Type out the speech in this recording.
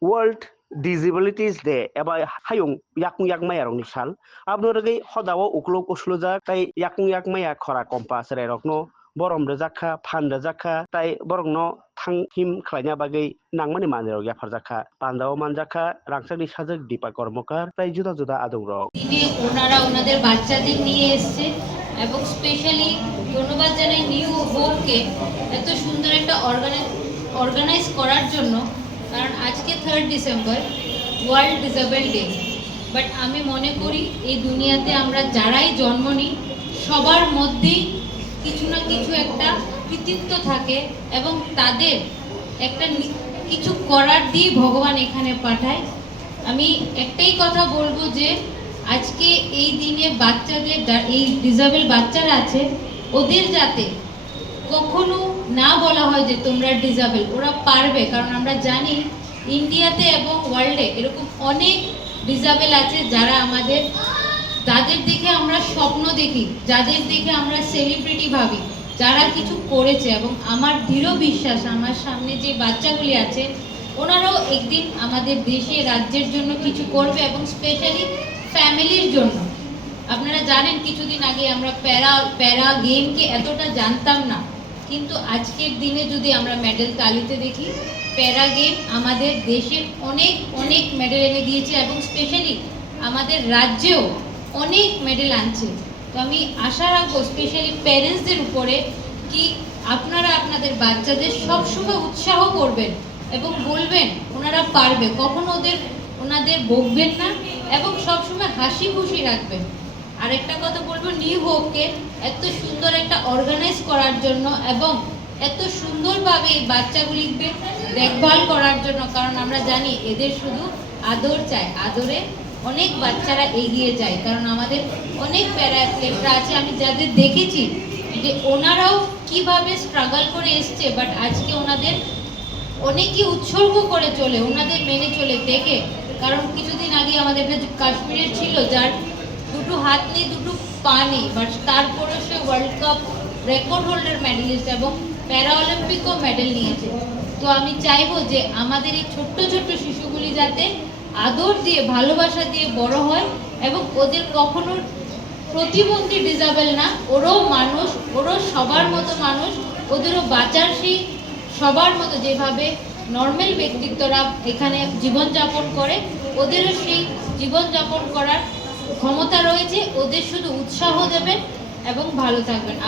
World Disabilities Day eba hayung yakung yak maya rok ni sal abno regi hodawo uklok uslujak tai yakung yak maya khora kompa serai rokno borom rejakha phan rejakha tai borokno thanghim khlaina bagui nangmani manui rok yafarjakha pandao manjakha rangchakni sajak dipa কর্মকার tai juda juda adung rok দিনে ওনারা ওনাদের বাচ্চাদের নিয়ে এসছে এবং specially ধন্যবাদ জানাই new হোপকে এত সুন্দর একটা অর্গানাইজ করার জন্য। কারণ আজকে 3 December world disable day, but আমি মনে করি এই দুনিয়াতে আমরা যারাই জন্ম নিই সবার মধ্যেই কিছু না কিছু একটা কৃতিত্ব থাকে এবং তাদের একটা কিছু করার দিয়ে ভগবান এখানে পাঠায়। আমি একটাই কথা বলবো যে আজকে এই দিনে বাচ্চাদের এই ডিসেবল বাচ্চারা আছে ওদের যাতে কখনো না বলা হয় যে তোমরা ডিসেবল, ওরা পারবে। কারণ আমরা জানি ইন্ডিয়াতে এবং ওয়ার্ল্ডে এরকম অনেক ডিসেবল আছে যারা আমাদের, যাদের দেখে আমরা স্বপ্ন দেখি, যাদের দেখে আমরা সেলিব্রিটি ভাবি, যারা কিছু করেছে। এবং আমার দৃঢ় বিশ্বাস আমার সামনে যে বাচ্চাগুলি আছে ওনারাও একদিন আমাদের দেশে রাজ্যের জন্য কিছু করবে এবং স্পেশালি ফ্যামিলির জন্য। আপনারা জানেন কিছুদিন আগে আমরা প্যারা গেমকে এতটা জানতাম না, কিন্তু আজকের দিনে যদি আমরা মেডেল তালিতে দেখি প্যারা গেম আমাদের দেশের অনেক অনেক মেডেল এনে দিয়েছে এবং স্পেশালি আমাদের রাজ্যেও অনেক মেডেল আনছে। তো আমি আশা রাখবো স্পেশালি প্যারেন্টসদের উপরে কি আপনারা আপনাদের বাচ্চাদের সবসময় উৎসাহ করবেন এবং বলবেন ওনারা পারবে, কখনো ওনাদের বকবেন না এবং সবসময় হাসি খুশি রাখবেন। আর একটা কথা বলবো নিউ হোপকে এত সুন্দর একটা অর্গানাইজ করার জন্য এবং এত সুন্দরভাবে এই বাচ্চাগুলিকে দেখভাল করার জন্য। কারণ আমরা জানি এদের শুধু আদর চাই, আদরে অনেক বাচ্চারা এগিয়ে যায়। কারণ আমাদের অনেক প্যারা অ্যাথলেটরা আছে আমি যাদের দেখেছি যে ওনারাও কিভাবে স্ট্রাগল করে এসছে, বাট আজকে ওনাদের অনেকই উৎসর্গ করে চলে, ওনাদের মেনে চলে দেখে। কারণ কিছুদিন আগে আমাদের একটা কাশ্মীরের ছিল যার দুটো হাত নেই দুটো পা নেই, বাট তারপরে সে world cup record holder medalist এবং প্যারা অলিম্পিকও মেডেল নিয়েছে। তো আমি চাইবো যে আমাদের এই ছোট্ট ছোট্ট শিশুগুলি যাতে আদর দিয়ে ভালোবাসা দিয়ে বড় হয় এবং ওদের কখনো প্রতিবন্ধী ডিসেবল না, ওরাও মানুষ, ওরাও সবার মতো মানুষ, ওদেরও বাঁচার সেই সবার মতো যেভাবে নর্মাল ব্যক্তিত্বরা এখানে জীবনযাপন করে ওদেরও সেই জীবনযাপন করার ক্ষমতা রয়েছে। ওদের শুধু উৎসাহ দেবেন এবং ভালো থাকবেন।